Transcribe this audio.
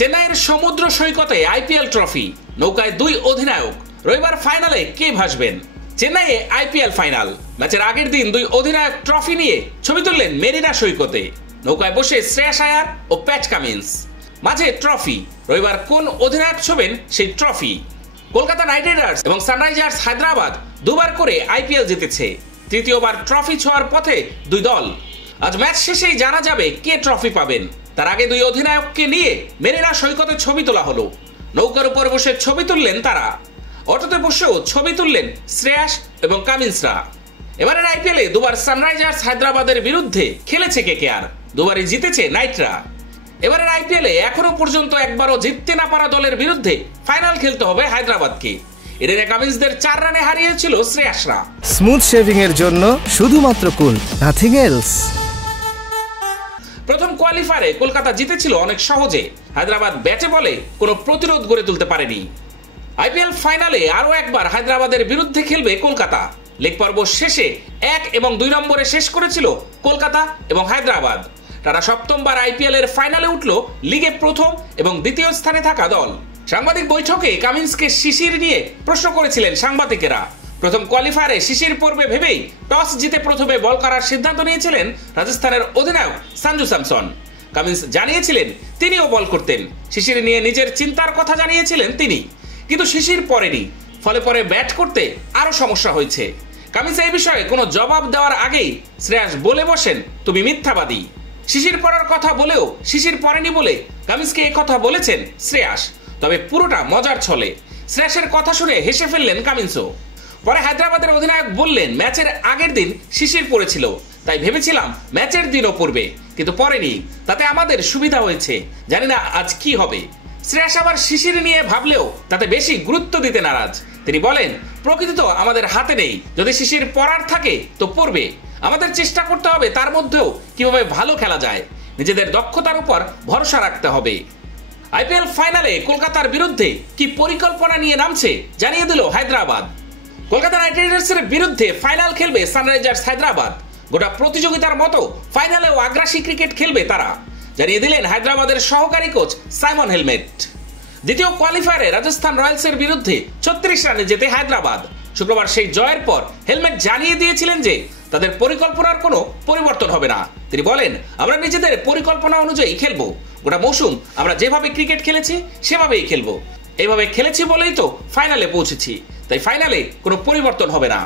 চেন্নাইয়ের সমুদ্র সৈকতে আইপিএল ট্রফি, নৌকায় দুই অধিনায়ক। রবিবার ফাইনালে কে ভাসবেন? চেন্নাইয়ে আইপিএল ফাইনাল ম্যাচের আগের দিন দুই অধিনায়ক ট্রফি নিয়ে ছবি তুললেন মেরিনা সৈকতে। নৌকায় বসে শ্রেয়াস আয়ার ও প্যাট কামিন্স, মাঝে ট্রফি। রবিবার কোন অধিনায়ক ছোবেন সেই ট্রফি? কলকাতা নাইট রাইডার্স এবং সানরাইজার্স হায়দ্রাবাদ দুবার করে আইপিএল জিতেছে, তৃতীয়বার ট্রফি ছোঁয়ার পথে দুই দল। আজ ম্যাচ শেষেই জানা যাবে কে ট্রফি পাবেন। তার আগে দুই অধিনায়ককে নিয়ে মেরিনা সৈকতে ছবি তোলা হলো। নৌকার উপর বসে ছবি তুললেন তারা, অটোতে বসেও ছবি তুললেন শ্রেয়াস এবং কামিন্সরা। এবারের আইপিএলে দুবার সানরাইজার্স হায়দ্রাবাদের বিরুদ্ধে খেলেছে কেকেআর, দুবারই জিতেছে নাইটরা। এবারের আইপিএলে এখনো পর্যন্ত একবারও জিততে না পারা দলের বিরুদ্ধে ফাইনাল খেলতে হবে হায়দ্রাবাদকে। এদিনে কামিন্সদের 4 রানে হারিয়েছিল শ্রেয়াসরা। স্মুথ শেভিং এর জন্য শুধুমাত্র কুল, নাথিং এলস। প্রথম কোয়ালিফায়ারে কলকাতা জিতেছিল অনেক সহজে। হায়দ্রাবাদ ব্যাটে বলে কোনো প্রতিরোধ গড়ে তুলতে পারেনি। আইপিএল ফাইনালে আরো একবার হায়দ্রাবাদের বিরুদ্ধে খেলবে কলকাতা। লীগ পর্ব শেষে 1 এবং 2 নম্বরে শেষ করেছিল কলকাতা এবং হায়দ্রাবাদ। তারা সপ্তমবার আইপিএল এর ফাইনালে উঠল লিগে প্রথম এবং দ্বিতীয় স্থানে থাকা দল। সাংবাদিক বৈঠকে কামিন্সকে শিশির নিয়ে প্রশ্ন করেছিলেন সাংবাদিকেরা। প্রথম কোয়ালিফায়ারে শিশির পড়বে ভেবেই টস জিতে প্রথমে বল করার সিদ্ধান্ত নিয়েছিলেন রাজস্থানের অধিনায়ক সঞ্জু স্যামসন। কামিন্স জানিয়েছিলেন তিনিও বল করতেন। শিশির নিয়ে নিজের চিন্তার কথা জানিয়েছিলেন তিনি, কিন্তু শিশির পড়েনি। ফলে পরে ব্যাট করতে আরো সমস্যা হয়েছে। কামিন্স এই বিষয়ে কোনো জবাব দেওয়ার আগেই শ্রেয়াস বলে বসেন, তুমি মিথ্যাবাদী। শিশির পড়ার কথা বলেও শিশির পড়েনি বলে কামিন্সকে এই কথা বলেছেন শ্রেয়াস। তবে পুরোটা মজার ছলে। শ্রেয়াসের কথা শুনে হেসে ফেললেন কামিন্সও। পরে হায়দ্রাবাদের অধিনায়ক বললেন, ম্যাচের আগের দিন শিশির পড়েছিল, তাই ভেবেছিলাম ম্যাচের দিনও পড়বে, কিন্তু পড়েনি। তাতে আমাদের সুবিধা হয়েছে, জানি না আজ কি হবে। শ্রেয়াস আবার শিশির নিয়ে ভাবলেও তাতে বেশি গুরুত্ব দিতে নারাজ। তিনি বলেন, প্রকৃতি তো আমাদের হাতে নেই, যদি শিশির পড়ার থাকে তো পড়বে। আমাদের চেষ্টা করতে হবে তার মধ্যেও কিভাবে ভালো খেলা যায়, নিজেদের দক্ষতার উপর ভরসা রাখতে হবে। আইপিএল ফাইনালে কলকাতার বিরুদ্ধে কি পরিকল্পনা নিয়ে নামছে জানিয়ে দিল হায়দ্রাবাদ। কলকাতা নাইট রাইডার্সের বিরুদ্ধে ফাইনাল খেলবে সানরাইজার্স হায়দ্রাবাদ। গোটা প্রতিযোগিতার মতো ফাইনালেও আগ্রাসী ক্রিকেট খেলবে তারা, জানিয়ে দিলেন হায়দ্রাবাদের সহকারী কোচ সাইমন হেলমেট। দ্বিতীয় কোয়ালিফায়ারে রাজস্থান রয়্যালসের বিরুদ্ধে 36 রানে জেতে হায়দ্রাবাদ। শুক্রবার সেই জয়ের পর হেলমেট জানিয়ে দিয়েছিলেন যে তাদের পরিকল্পনার কোনো পরিবর্তন হবে না। তিনি বলেন, আমরা নিজেদের পরিকল্পনা অনুযায়ী খেলবো। গোটা মৌসুম আমরা যেভাবে ক্রিকেট খেলেছি সেভাবেই খেলবো। এইভাবে খেলেছি বলেই তো ফাইনালে পৌঁছেছি, তাই ফাইনালে কোনো পরিবর্তন হবে না।